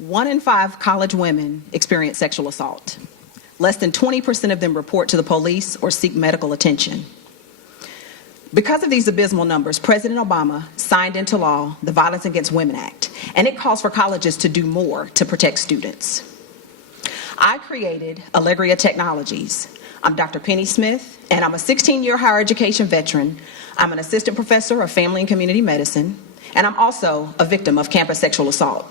1 in 5 college women experience sexual assault. Less than 20% of them report to the police or seek medical attention. Because of these abysmal numbers, President Obama signed into law the Violence Against Women Act, and it calls for colleges to do more to protect students. I created Allegria Technologies. I'm Dr. PennySmith, and I'm a 16-year higher education veteran. I'm an assistant professor of family and community medicine, and I'm also a victim of campus sexual assault.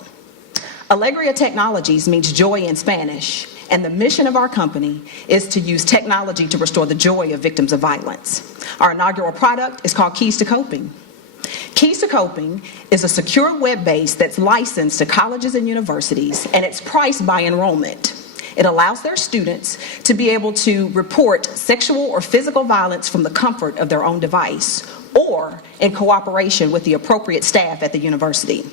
Allegria Technologies means joy in Spanish, and the mission of our company is to use technology to restore the joy of victims of violence. Our inaugural product is called Keys to Coping. Keys to Coping is a secure web base that's licensed to colleges and universities, and it's priced by enrollment. It allows their students to be able to report sexual or physical violence from the comfort of their own device or in cooperation with the appropriate staff at the university.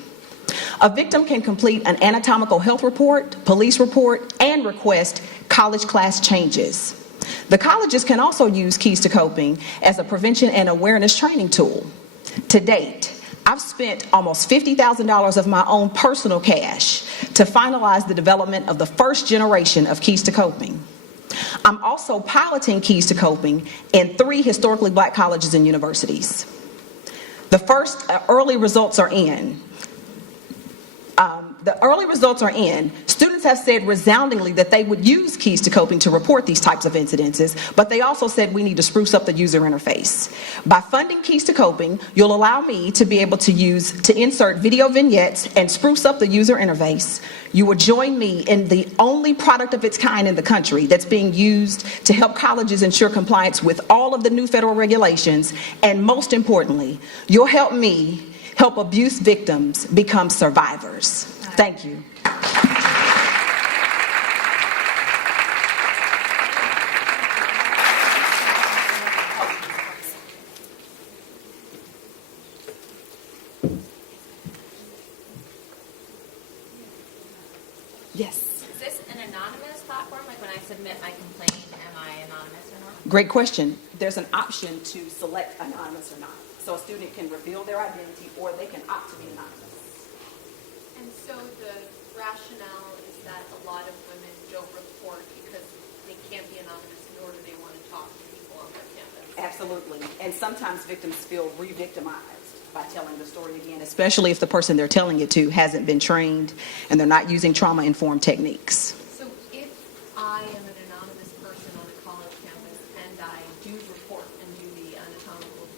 A victim can complete an anatomical health report, police report, and request college class changes. The colleges can also use Keys to Coping as a prevention and awareness training tool. To date, I've spent almost $50,000 of my own personal cash to finalize the development of the first generation of Keys to Coping. I'm also piloting Keys to Coping in 3 historically black colleges and universities. The first early results are in. Students have said resoundingly that they would use Keys to Coping to report these types of incidences, but they also said we need to spruce up the user interface. By funding Keys to Coping, you'll allow me to be able to insert video vignettes and spruce up the user interface. You will join me in the only product of its kind in the country that's being used to help colleges ensure compliance with all of the new federal regulations, and most importantly, you'll help me help abuse victims become survivors. Thank you. Yes. Is this an anonymous platform? Like when I submit my complaint, am I anonymous or not? Great question. There's an option to select anonymous or not. So a student can reveal their identity or they can opt to be anonymous. And so the rationale is that a lot of women don't report because they can't be anonymous, nor do they want to talk to people on their campus. Absolutely. And sometimes victims feel re-victimized by telling the story again, especially if the person they're telling it to hasn't been trained and they're not using trauma-informed techniques. So if I am an anonymous person on a college campus and I do report and do the anatomical,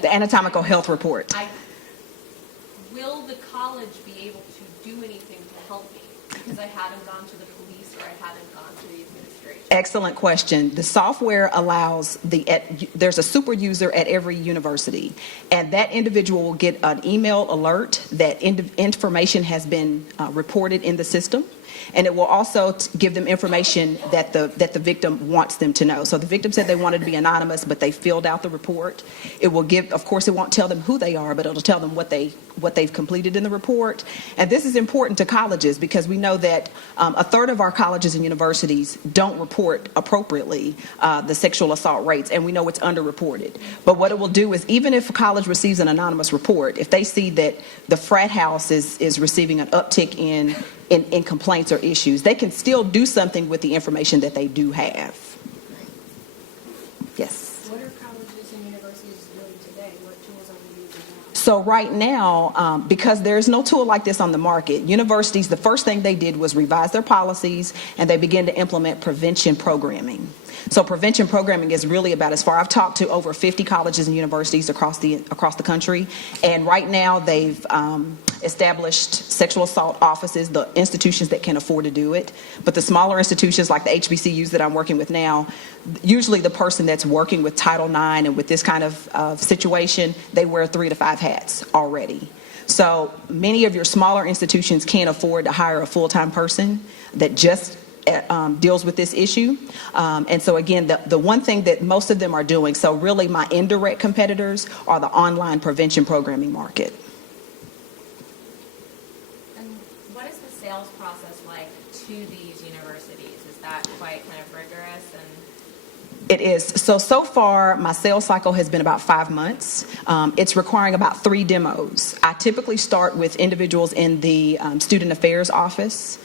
the anatomical health report. Will the college be able to do anything to help me? Because I haven't gone to the police or I haven't gone to the administration. Excellent question. The software allows there's a super user at every university, and that individual will get an email alert that information has been reported in the system. And it will also give them information that the victim wants them to know. So the victim said they wanted to be anonymous, but they filled out the report. It will give, of course, it won't tell them who they are, but it'll tell them what they've completed in the report. And this is important to colleges because we know that a third of our colleges and universities don't report appropriately the sexual assault rates, and we know it's underreported. But what it will do is, even if a college receives an anonymous report, if they see that the frat house is receiving an uptick in complaints or issues, they can still do something with the information that they do have. Yes. What are colleges and universities doing today? What tools are we using now? So right now, because there's no tool like this on the market, universities, the first thing they did was revise their policies and they began to implement prevention programming. So prevention programming is really about, as far I've talked to over 50 colleges and universities across the country, and right now they've established sexual assault offices, the institutions that can afford to do it. But the smaller institutions like the HBCUs that I'm working with now, usually the person that's working with Title IX and with this kind of situation, they wear 3 to 5 hats already. So many of your smaller institutions can't afford to hire a full-time person that just deals with this issue. And so again, the one thing that most of them are doing, so really my indirect competitors are the online prevention programming market. And what is the sales process like to these universities? Is that quite kind of rigorous? And It is. So far, my sales cycle has been about 5 months. It's requiring about 3 demos. I typically start with individuals in the Student Affairs office.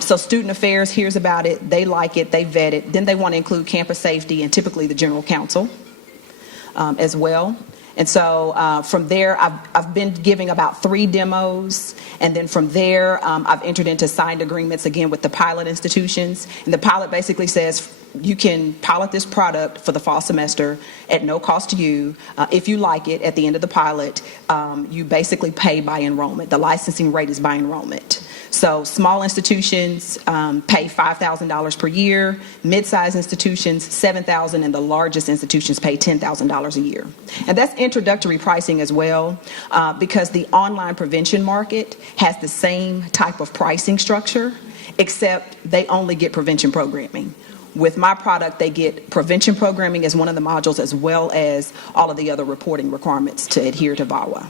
So Student Affairs hears about it, they like it, they vet it. Then they want to include campus safety and typically the general counsel as well. And so from there, I've been giving about 3 demos. And then from there, I've entered into signed agreements again with the pilot institutions. And the pilot basically says, you can pilot this product for the fall semester at no cost to you. If you like it at the end of the pilot, you basically pay by enrollment. The licensing rate is by enrollment. So small institutions pay $5,000 per year, mid-sized institutions $7,000, and the largest institutions pay $10,000 a year. And that's introductory pricing as well, because the online prevention market has the same type of pricing structure, except they only get prevention programming. With my product, they get prevention programming as one of the modules, as well as all of the other reporting requirements to adhere to VAWA.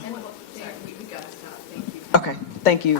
Sorry, we got to stop. Thank you. Okay, thank you.